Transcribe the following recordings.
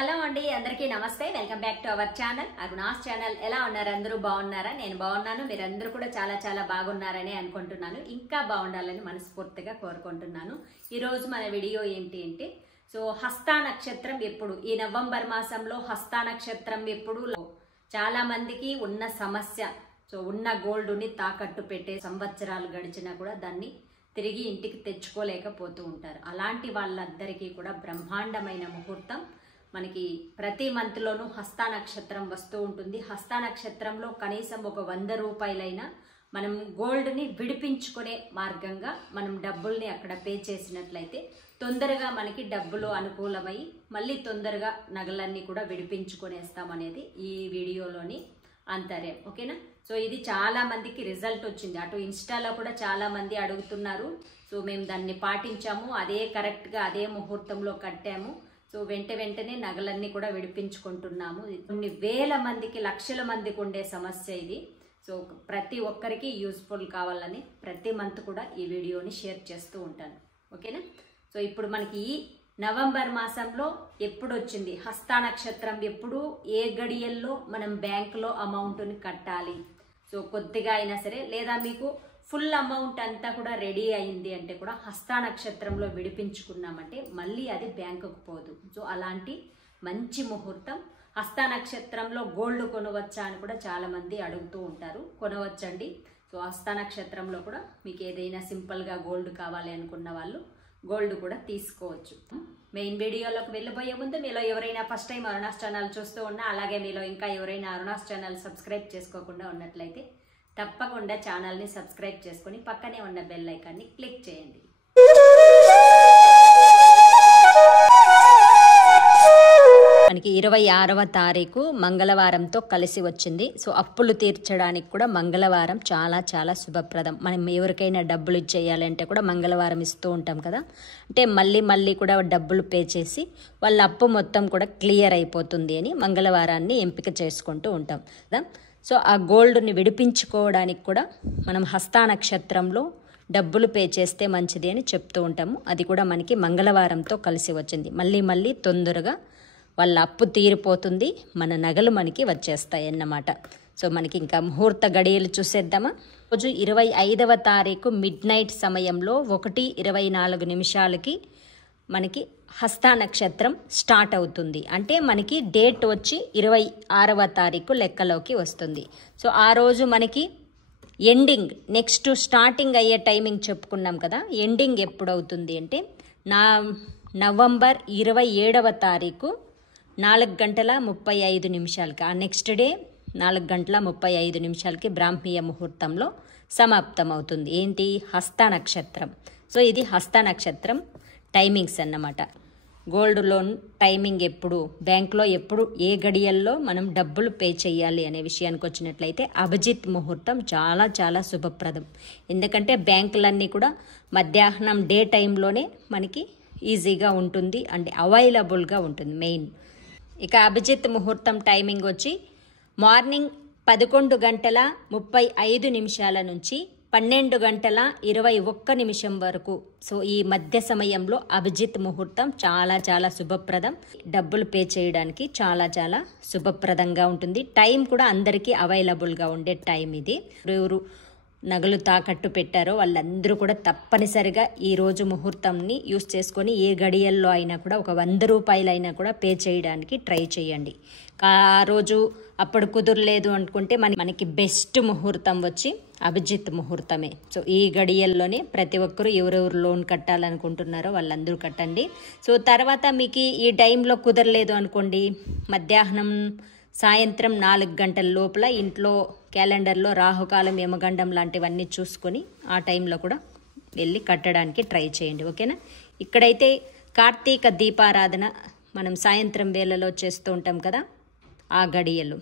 Hello అండి, అందరికీ నమస్తే. Welcome back to our channel Aruna's channel. ఎలా ఉన్నారు? అందరూ బాగున్నారా? నేను బాగున్నాను. మీరందరూ కూడా చాలా చాలా బాగున్నారని అనుకుంటున్నాను. ఇంకా బాగుండాలని మనస్ఫూర్తిగా కోరుకుంటున్నాను. ఈరోజు మన వీడియో ఏంటి అంటే, సో హస్త నక్షత్రం ఎప్పుడు, ఈ నవంబర్ మాసంలో హస్త నక్షత్రం ఎప్పుడు చాలా మందికి ఉన్న సమస్య. సో ఉన్న గోల్డ్ని తాకట్టు పెట్టే సంవత్సరాలు గడిచినా కూడా దాన్ని తిరిగి ఇంటికి తెచ్చుకోలేకపోతూ ఉంటారు. అలాంటి వాళ్ళందరికీ కూడా బ్రహ్మాండమైన ముహూర్తం. మనకి ప్రతి మంత్లోనూ హస్త నక్షత్రం వస్తూ ఉంటుంది. హస్త నక్షత్రంలో కనీసం ఒక 100 రూపాయలైనా మనం గోల్డ్ని విడిపించుకునే మార్గంగా మనం డబ్బుల్ని అక్కడ పే చేసినట్లయితే తొందరగా మనకి డబ్బులు అనుకూలమై మళ్ళీ తొందరగా నగలన్నీ కూడా విడిపించుకునేస్తామనేది ఈ వీడియోలోని అంతర్యం. ఓకేనా? సో ఇది చాలా మందికి రిజల్ట్ వచ్చింది. అటు ఇన్స్టాలో కూడా చాలా మంది అడుగుతున్నారు. సో మేము దాన్ని పాటించాము, అదే కరెక్ట్గా అదే ముహూర్తంలో కట్టాము. సో వెంటనే నగలన్నీ కూడా విడిపించుకుంటున్నాము. కొన్ని వేల మందికి, లక్షల మందికి ఉండే సమస్య ఇది. సో ప్రతి ఒక్కరికి యూస్ఫుల్ కావాలని ప్రతి మంత్ కూడా ఈ వీడియోని షేర్ చేస్తూ ఉంటాను. ఓకేనా? సో ఇప్పుడు మనకి ఈ నవంబర్ మాసంలో ఎప్పుడు వచ్చింది హస్త నక్షత్రం, ఎప్పుడు ఏ గడియల్లో మనం బ్యాంకులో అమౌంట్ని కట్టాలి. సో కొద్దిగా అయినా సరే, లేదా మీకు ఫుల్ అమౌంట్ అంతా కూడా రెడీ అయింది అంటే కూడా హస్త నక్షత్రంలో విడిపించుకున్నామంటే మళ్ళీ అది బ్యాంకుకు పోదు. సో అలాంటి మంచి ముహూర్తం. హస్త నక్షత్రంలో గోల్డ్ కొనవచ్చా అని కూడా చాలామంది అడుగుతూ ఉంటారు. కొనవచ్చండి. సో హస్త నక్షత్రంలో కూడా మీకు ఏదైనా సింపుల్గా గోల్డ్ కావాలి అనుకున్న వాళ్ళు గోల్డ్ కూడా తీసుకోవచ్చు. మెయిన్ వీడియోలోకి వెళ్ళిపోయే ముందు మీలో ఎవరైనా ఫస్ట్ టైం అరుణాస్ ఛానల్ చూస్తూ ఉన్నా, అలాగే మీలో ఇంకా ఎవరైనా అరుణాస్ ఛానల్ సబ్స్క్రైబ్ చేసుకోకుండా ఉన్నట్లయితే తప్పకుండా ఛానల్ని సబ్స్క్రైబ్ చేసుకొని పక్కనే ఉన్న బెల్ ఐకాన్ని క్లిక్ చేయండి. మనకి 26వ తారీఖు మంగళవారంతో కలిసి వచ్చింది. సో అప్పులు తీర్చడానికి కూడా మంగళవారం చాలా చాలా శుభప్రదం. మనం ఎవరికైనా డబ్బులు ఇచ్చేయాలంటే కూడా మంగళవారం ఇస్తూ ఉంటాం కదా. అంటే మళ్ళీ కూడా డబ్బులు పే చేసి వాళ్ళ అప్పు మొత్తం కూడా క్లియర్ అయిపోతుంది అని మంగళవారాన్ని ఎంపిక చేసుకుంటూ ఉంటాం కదా. సో ఆ గోల్డ్ని విడిపించుకోవడానికి కూడా మనం హస్త నక్షత్రంలో డబ్బులు పే చేస్తే మంచిది అని చెప్తూ ఉంటాము. అది కూడా మనకి మంగళవారంతో కలిసి వచ్చింది. మళ్ళీ తొందరగా వాళ్ళ అప్పు తీరిపోతుంది, మన నగలు మనకి వచ్చేస్తాయి అన్నమాట. సో మనకి ఇంకా ముహూర్త గడియలు చూసేద్దామా. రోజు 25వ తారీఖు మిడ్నైట్ సమయంలో 1:24 మనకి హస్త నక్షత్రం స్టార్ట్ అవుతుంది. అంటే మనకి డేట్ వచ్చి 26వ తారీఖు లెక్కలోకి వస్తుంది. సో ఆ రోజు మనకి ఎండింగ్, నెక్స్ట్ స్టార్టింగ్ అయ్యే టైమింగ్ చెప్పుకున్నాం కదా. ఎండింగ్ ఎప్పుడు అవుతుంది అంటే నవంబర్ 27వ తారీఖు 4:35 ఆ నెక్స్ట్ డే 4:35 బ్రాహ్మీయ ముహూర్తంలో సమాప్తం అవుతుంది. ఏంటి? హస్త నక్షత్రం. సో ఇది హస్త నక్షత్రం టైమింగ్స్ అన్నమాట. గోల్డ్ లోన్ టైమింగ్ ఎప్పుడు, బ్యాంక్లో ఎప్పుడు, ఏ గడియల్లో మనం డబ్బులు పే చేయాలి అనే విషయానికి వచ్చినట్లయితే అభిజిత్ ముహూర్తం చాలా చాలా శుభప్రదం. ఎందుకంటే బ్యాంకులన్నీ కూడా మధ్యాహ్నం డే టైంలోనే మనకి ఈజీగా ఉంటుంది, అంటే అవైలబుల్గా ఉంటుంది మెయిన్. ఇక అభిజిత్ ముహూర్తం టైమింగ్ వచ్చి మార్నింగ్ 11:35 నుంచి 12:21 వరకు. సో ఈ మధ్య సమయంలో అభిజిత్ ముహూర్తం చాలా చాలా శుభప్రదం. డబ్బులు పే చేయడానికి చాలా చాలా శుభప్రదంగా ఉంటుంది. టైం కూడా అందరికీ అవైలబుల్గా ఉండే టైం ఇది. ఎవరు నగలు తాకట్టు పెట్టారో వాళ్ళందరూ కూడా తప్పనిసరిగా ఈ రోజు ముహూర్తంని యూస్ చేసుకొని ఏ గడియల్లో అయినా కూడా ఒక 100 రూపాయలైనా కూడా పే చేయడానికి ట్రై చేయండి. ఆ రోజు అప్పుడు కుదరలేదు అనుకుంటే మనకి బెస్ట్ ముహూర్తం వచ్చి అభిజిత్ ముహూర్తమే. సో ఈ గడియల్లోనే ప్రతి ఒక్కరూ ఎవరెవరు లోన్ కట్టాలనుకుంటున్నారో వాళ్ళందరూ కట్టండి. సో తర్వాత మీకు ఈ టైంలో కుదరలేదు అనుకోండి, మధ్యాహ్నం సాయంత్రం 4 గంటల లోపల ఇంట్లో క్యాలెండర్లో రాహుకాలం, యమగండం లాంటివన్నీ చూసుకొని ఆ టైంలో కూడా వెళ్ళి కట్టడానికి ట్రై చేయండి. ఓకేనా? ఇక్కడైతే కార్తీక దీపారాధన మనం సాయంత్రం వేళలో చేస్తూ ఉంటాం కదా. ఆ గడియలు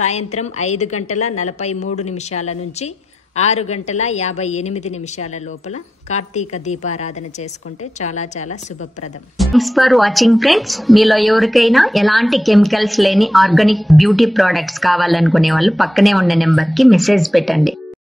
సాయంత్రం 5:43 నుంచి 6:58 లోపల కార్తీక దీపారాధన చేసుకుంటే చాలా చాలా శుభప్రదం. Thanks for watching friends. మీలో ఎవరికైనా ఎలాంటి కెమికల్స్ లేని ఆర్గానిక్ బ్యూటీ ప్రొడక్ట్స్ కావాలనుకునే వాళ్ళు పక్కనే ఉన్న నెంబర్ కి మెసేజ్ పెట్టండి.